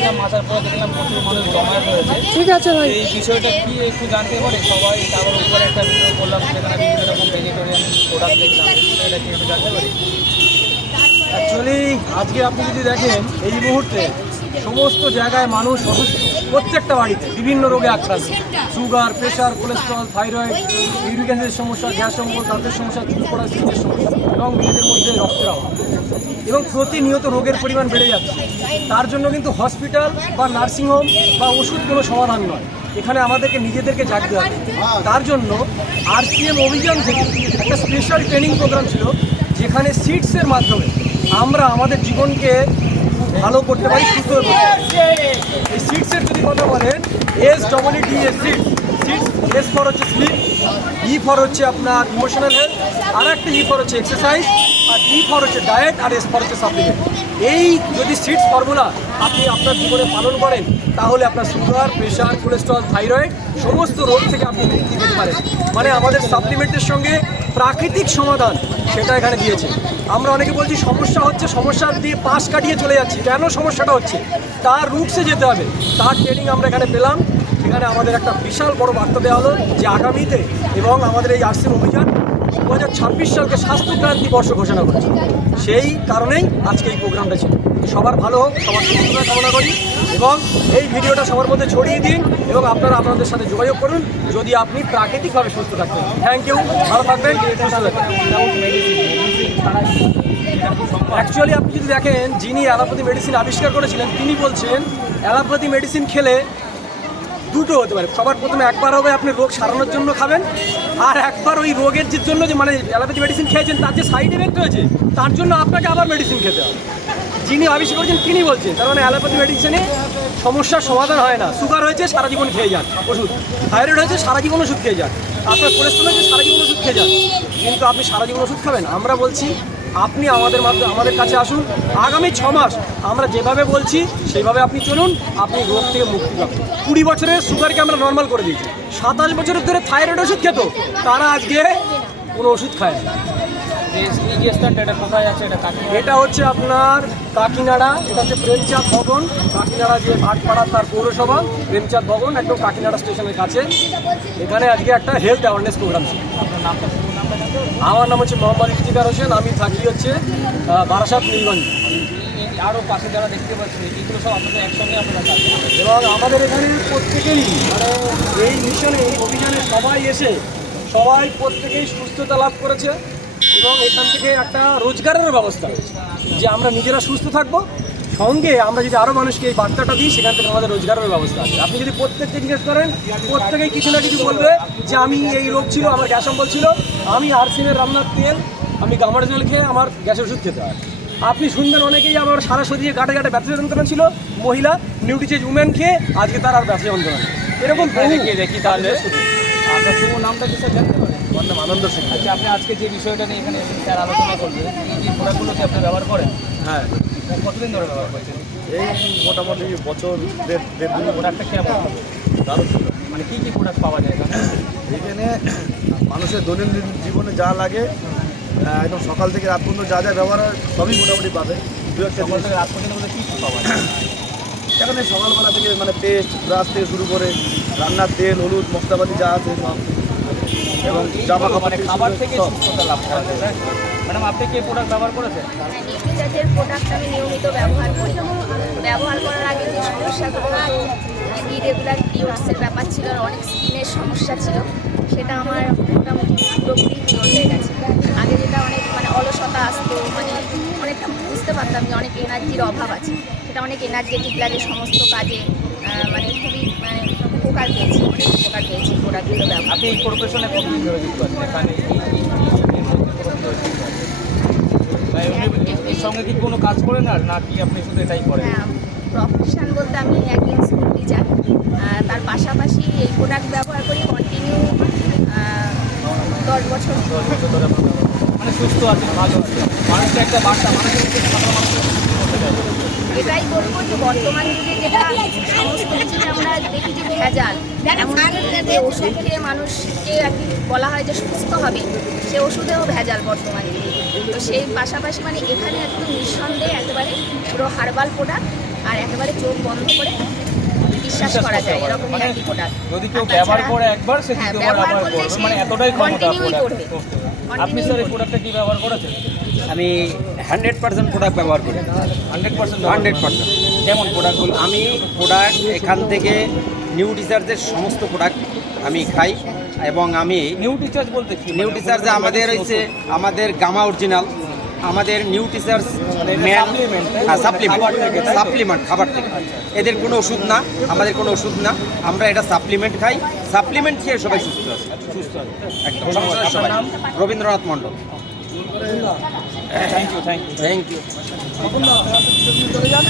আসছিলাম, আসার পরে দেখলাম প্রচুর মানুষ জমায়েত হয়েছে। ঠিক আছে ভাই, এই বিষয়টা কি একটু জানতে পারে সবাই? তারপর উপরে একটা ভিডিও করলাম, সেখানে বিভিন্ন রকম ভেজিটেরিয়ান প্রোডাক্ট দেখলাম, এটা কি একটু জানতে পারি? অ্যাকচুয়ালি আজকে আপনি যদি দেখেন এই মুহূর্তে সমস্ত জায়গায় মানুষ অসুস্থ, প্রত্যেকটা বাড়িতে বিভিন্ন রোগে আক্রান্ত। Sugar, pressure, cholesterol, thyroid, uric অ্যাসিডের সমস্যা, গ্যাস অম্বল, দাঁতের সমস্যা, চুল পড়া, স্কিনের সমস্যা এবং মেয়েদের মধ্যে রক্তের অভাব এবং প্রতিনিয়ত রোগের পরিমাণ বেড়ে যাচ্ছে। তার জন্য কিন্তু হসপিটাল বা নার্সিংহোম বা ওষুধ কোনো সমাধান নয়, এখানে আমাদেরকে নিজেদেরকে জাগতে হবে। তার জন্য RCM অভিযান থেকে একটা স্পেশাল ট্রেনিং প্রোগ্রাম ছিল, যেখানে সিটসের মাধ্যমে আমরা আমাদের জীবনকে ভালো করতে পারি, সুস্থ করতে পারি। এই সিটসের যদি কথা বলেন, SEEDS সিটস, এস ফর হচ্ছে স্লিপ, ই ফর হচ্ছে আপনার ইমোশনাল হেলথ, আর একটা ই ফর হচ্ছে এক্সারসাইজ, আর ডি ফর হচ্ছে ডায়েট, আর এস ফর হচ্ছে সাপ্লিমেন্ট। এই যদি সিটস ফর্মুলা আপনি আপনার জীবনে পালন করেন, তাহলে আপনার সুগার, প্রেশার, কোলেস্ট্রল, থাইরয়েড সমস্ত রোগ থেকে আপনি মুক্তি পেতে পারেন। মানে আমাদের সাপ্লিমেন্টের সঙ্গে প্রাকৃতিক সমাধান সেটা এখানে দিয়েছে। আমরা অনেকে বলছি সমস্যা হচ্ছে, সমস্যা দিয়ে পাশ কাটিয়ে চলে যাচ্ছি। কেন সমস্যাটা হচ্ছে তার রুটসে যেতে হবে, তার ট্রেনিং আমরা এখানে পেলাম। সেখানে আমাদের একটা বিশাল বড় বার্তা দেওয়া হলো যে আগামীতে এবং আমাদের এই RCM অভিযান 2026 সালকে স্বাস্থ্যক্রান্তি বর্ষ ঘোষণা করেছে। সেই কারণেই আজকে এই প্রোগ্রামটা ছিল। সবার ভালো হোক, সবার সুস্থতা কামনা করি এবং এই ভিডিওটা সবার মধ্যে ছড়িয়ে দিন এবং আপনারা আপনাদের সাথে যোগাযোগ করুন যদি আপনি প্রাকৃতিকভাবে সুস্থ থাকবেন। থ্যাংক ইউ, ভালো থাকবেন, সুস্থ থাকবেন। অ্যাকচুয়ালি আপনি যদি দেখেন, যিনি অ্যালোপ্যাথি মেডিসিন আবিষ্কার করেছিলেন তিনি বলছেন অ্যালোপ্যাথি মেডিসিন খেলে দুটো হতে পারে। সবার প্রথমে একবার হবে আপনি রোগ সারানোর জন্য খাবেন, আর একবার ওই রোগের যে জন্য যে মানে অ্যালোপ্যাথি মেডিসিন খেয়েছেন তার যে সাইড এফেক্ট হয়েছে তার জন্য আপনাকে আবার মেডিসিন খেতে হবে। যিনি আবিষ্কার করেছেন তিনি বলছেন, তার মানে অ্যালোপ্যাথি মেডিসিনে সমস্যার সমাধান হয় না। সুগার হয়েছে সারা জীবন খেয়ে যান ওষুধ, থাইরয়েড হয়েছে সারা জীবন ওষুধ খেয়ে যান, আপনার কোলেস্ট্রল হয়েছে সারা জীবন ওষুধ খেয়ে যান, কিন্তু আপনি সারা জীবন ওষুধ খাবেন? আমরা বলছি আপনি আমাদের কাছে আসুন। আগামী 6 মাস আমরা যেভাবে বলছি সেইভাবে আপনি চলুন, আপনি রোগ থেকে মুক্তি পাবেন। 20 বছরের সুগারকে আমরা নর্মাল করে দিয়েছি। 27 বছরের ধরে থাইরয়েড ওষুধ খেত, তারা আজকে কোনো ওষুধ খায় না। এটা কোথায় আছে? এটা হচ্ছে আপনার কাকিনাড়া, এটা হচ্ছে প্রেমচাঁদ ভবন, কাকিনাড়া যে ভাটপাড়া তার পৌরসভা, প্রেমচাঁদ ভবন একদম কাকিনাড়া স্টেশনের কাছে। এখানে আজকে একটা হেলথ অ্যাওয়ারনেস প্রোগ্রাম ছিল। আমার নাম হচ্ছে মোহাম্মদ ইফতিকার হোসেন, আমি থাকি হচ্ছে বারাসাত নীলগঞ্জ। আরও পাশে যারা দেখতে পাচ্ছি এগুলো সব আপনাদের একসঙ্গে আপনারা কাজ করেন। এবং আমাদের এখানে প্রত্যেকেই মানে এই মিশনে, এই অভিযানে সবাই প্রত্যেকেই সুস্থতা লাভ করেছে এবং এখান থেকে একটা রোজগারের ব্যবস্থা যে আমরা নিজেরা সুস্থ থাকবো, সঙ্গে আমরা যদি আরও মানুষকে এই বার্তাটা দিই সেখান থেকে আমাদের রোজগারের ব্যবস্থা আছে। আপনি যদি প্রত্যেককে জিজ্ঞেস করেন, প্রত্যেকেই কিছু না কিছু বলবে যে আমি এই রোগ ছিল, আমার গ্যাস অম্বল ছিল, আমি RCM রান্নার তেল, আমি গামার জল খেয়ে আমার গ্যাসের ওষুধ খেতে হয়। আপনি শুনবেন অনেকেই আমার সারা শরীরে গাঁটে গাঁটে ব্যথা যন্ত্রণা ছিল, মহিলা নিউট্রিচেজ উমেন খেয়ে আজকে তার আর ব্যথা যন্ত্রণা নেই। এরকম দেখি তাহলে আপনার শুভ নামটা কি স্যার জানতে পারেন? আমার নাম আনন্দ সিং। আচ্ছা, আপনি আজকে যে বিষয়টা নিয়ে এখানে এসে স্যার আলোচনা করবেন, এই যে প্রোডাক্টগুলো কি আপনি ব্যবহার করেন? হ্যাঁ, কতদিন ধরে ব্যবহার করছেন? এই মোটামুটি বছর দেড় দুই। প্রোডাক্টটা কেমন? দারুণ। মানে কী কী প্রোডাক্ট পাওয়া যায় এখানে? এখানে মানুষের দৈনন্দিন জীবনে যা লাগে একদম সকাল থেকে রাত পর্যন্ত যা যা ব্যবহার হয় সবই মোটামুটি পাবে। দু একটা সকাল থেকে রাত পর্যন্ত মধ্যে কী কী পাওয়া যায়? এখানে সকালবেলা থেকে মানে পেস্ট, ব্রাশ থেকে শুরু করে রান্নার তেল, হলুদ, মশলাপাতি যা আছে সব, এবং জামা কাপড় মানে খাবার থেকে সুস্থতা লাভ করা যায়, তাই? ম্যাডাম, আপনি কি প্রোডাক্ট ব্যবহার করেছেন? নিউট্রিচার্জের প্রোডাক্ট আমি নিয়মিত ব্যবহার করি। ব্যবহার করার আগে যে সমস্যাগুলো ইরেগুলার পিরিয়ডসের ব্যাপার ছিল, অনেক স্কিনের সমস্যা ছিল, সেটা আমার মোটামুটি পুরোপুরি কিওর হয়ে গেছে। আগে যেটা অনেক মানে অলসতা আসতো, মানে অনেকটা বুঝতে পারতাম যে অনেক এনার্জির অভাব আছে, সেটা অনেক এনার্জেটিক লাগে সমস্ত কাজে, মানে খুবই মানে উপকার পেয়েছি, অনেক উপকার পেয়েছি প্রোডাক্টগুলো ব্যবহার। আপনি এই প্রফেশনে কতদিন ধরে যুক্ত আছেন? এখানে এর সঙ্গে কি কোনো কাজ করেন আর না কি আপনি শুধু এটাই করেন? হ্যাঁ, প্রফেশন বলতে আমি একজন স্কুল টিচার, তার পাশাপাশি এই প্রোডাক্ট ব্যবহার করি কন্টিনিউ 10 বছর। 10 বছর ধরে আপনার মানে সুস্থ আছে, ভালো আছে। মানুষের একটা বার্তা, মানুষের এটাই বলবো যে বর্তমান যুগে যেটা সমস্ত কিছুতে আমরা দেখি যে ভেজাল, এমনকি যে ওষুধ খেয়ে মানুষকে আর কি বলা হয় যে সুস্থ হবে, সে ওষুধেও ভেজাল বর্তমান যুগে। তো সেই পাশাপাশি মানে এখানে একদম নিঃসন্দেহে একেবারে পুরো হার্বাল প্রোডাক্ট আর একেবারে চোখ বন্ধ করে বিশ্বাস করা যায় এরকমই মানে একটি প্রোডাক্ট। যদি কেউ ব্যবহার করে একবার সে দ্বিতীয়বার আবার করবে, মানে এতটাই ক্ষমতা কন্টিনিউই করবে। আপনি স্যার এই প্রোডাক্টটা কি ব্যবহার করেছেন? আমি 100% প্রোডাক্ট ব্যবহার করি। 100% 100%। কেমন প্রোডাক্টগুলো? আমি প্রোডাক্ট এখান থেকে নিউ টিচার্সের সমস্ত প্রোডাক্ট আমি খাই এবং আমি নিউ টিচার্স বলতে কি? নিউ টিচার্সে আমাদের হচ্ছে আমাদের গামা অরিজিনাল, আমাদের নিউ টিচার্স মানে এটা supplement, তাই তো? খাবার থেকে, তাই তো? সাপ্লিমেন্ট খাবার থেকে। এদের কোনো ওষুধ না, আমাদের কোনো ওষুধ না, আমরা এটা সাপ্লিমেন্ট খাই, সাপ্লিমেন্ট খেয়ে সবাই সুস্থ আছে। সুস্থ আছে। একদম ধন্যবাদ। সবাই। আপনার নাম? Rabindranath Mondal. Thank you, thank you. Thank you. তখন না, আপনি চলে যান।